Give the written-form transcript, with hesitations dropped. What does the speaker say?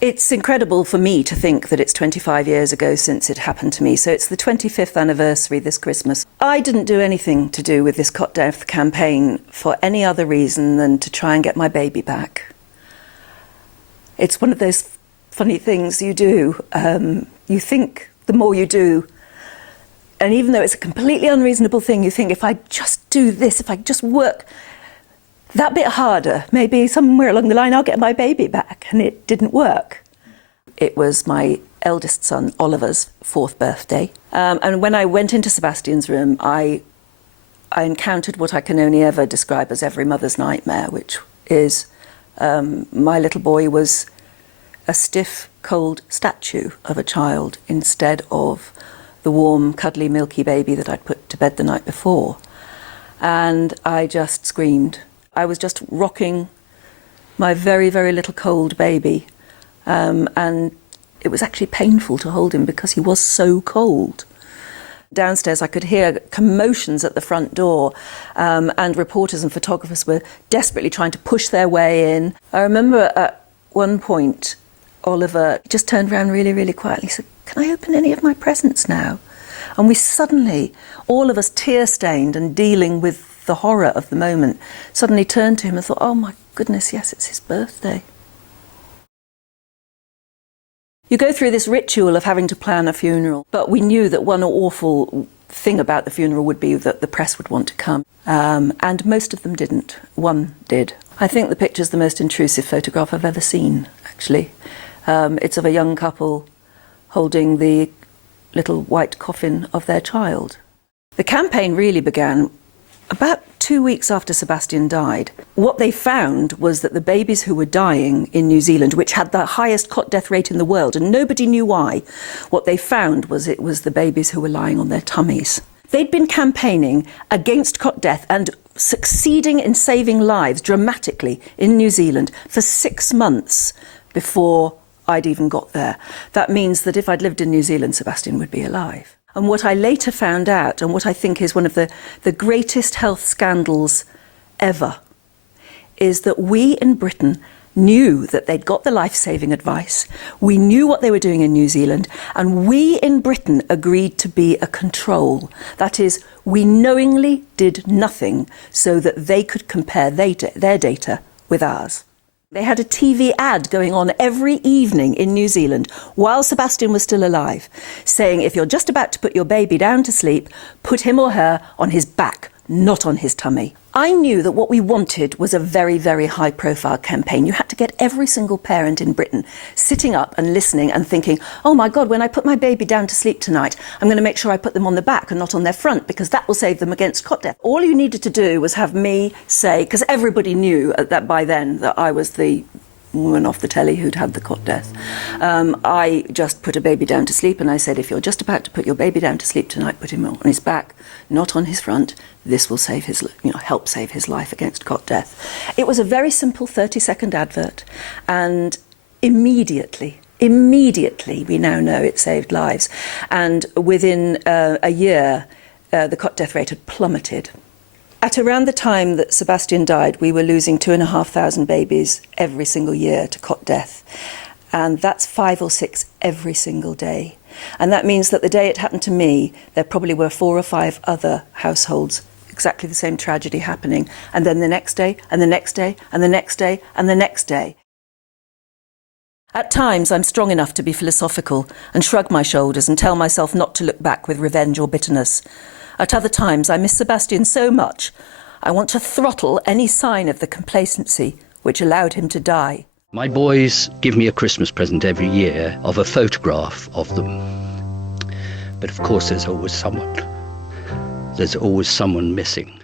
It's incredible for me to think that it's 25 years ago since it happened to me. So it's the 25th anniversary this Christmas. I didn't do anything to do with this cot death campaign for any other reason than to try and get my baby back. It's one of those funny things you do. You think the more you do, and even though it's a completely unreasonable thing, you think if I just do this, if I just work that bit harder, maybe somewhere along the line I'll get my baby back. And it didn't work. It was my eldest son, Oliver's 4th birthday. And when I went into Sebastian's room, I encountered what I can only ever describe as every mother's nightmare, which is my little boy was a stiff, cold statue of a child instead of the warm, cuddly, milky baby that I'd put to bed the night before. And I just screamed. I was just rocking my very, very little cold baby. And it was actually painful to hold him because he was so cold. Downstairs I could hear commotions at the front door, and reporters and photographers were desperately trying to push their way in. I remember at one point Oliver just turned around really, really quietly. He said, "Can I open any of my presents now?" And we suddenly, all of us tear-stained and dealing with the horror of the moment, suddenly turned to him and thought, oh my goodness, yes, it's his birthday. You go through this ritual of having to plan a funeral, but we knew that one awful thing about the funeral would be that the press would want to come, and most of them didn't. One did. I think the picture's the most intrusive photograph I've ever seen, actually. It's of a young couple holding the little white coffin of their child. The campaign really began about 2 weeks after Sebastian died. What they found was that the babies who were dying in New Zealand, which had the highest cot death rate in the world, and nobody knew why, what they found was it was the babies who were lying on their tummies. They'd been campaigning against cot death and succeeding in saving lives dramatically in New Zealand for 6 months before I'd even got there. That means that if I'd lived in New Zealand, Sebastian would be alive. And what I later found out, and what I think is one of the greatest health scandals ever, is that we in Britain knew that they'd got the life-saving advice, we knew what they were doing in New Zealand, and we in Britain agreed to be a control. That is, we knowingly did nothing so that they could compare their data with ours. They had a TV ad going on every evening in New Zealand while Sebastian was still alive, saying if you're just about to put your baby down to sleep, put him or her on his back, not on his tummy. I knew that what we wanted was a very, very high-profile campaign. You had to get every single parent in Britain sitting up and listening and thinking, oh my God, when I put my baby down to sleep tonight, I'm going to make sure I put them on the back and not on their front, because that will save them against cot death. All you needed to do was have me say, because everybody knew that by then that I was the woman off the telly who'd had the cot death. I just put a baby down to sleep and I said, if you're just about to put your baby down to sleep tonight, put him on his back, not on his front. This will save his, help save his life against cot death. It was a very simple 30-second advert, and immediately, we now know it saved lives. And within a year, the cot death rate had plummeted. At around the time that Sebastian died, we were losing 2,500 babies every single year to cot death. And that's 5 or 6 every single day. And that means that the day it happened to me, there probably were 4 or 5 other households, exactly the same tragedy happening. And then the next day, and the next day, and the next day, and the next day. At times, I'm strong enough to be philosophical and shrug my shoulders and tell myself not to look back with revenge or bitterness. At other times, I miss Sebastian so much, I want to throttle any sign of the complacency which allowed him to die. My boys give me a Christmas present every year of a photograph of them. But of course there's always someone. There's always someone missing.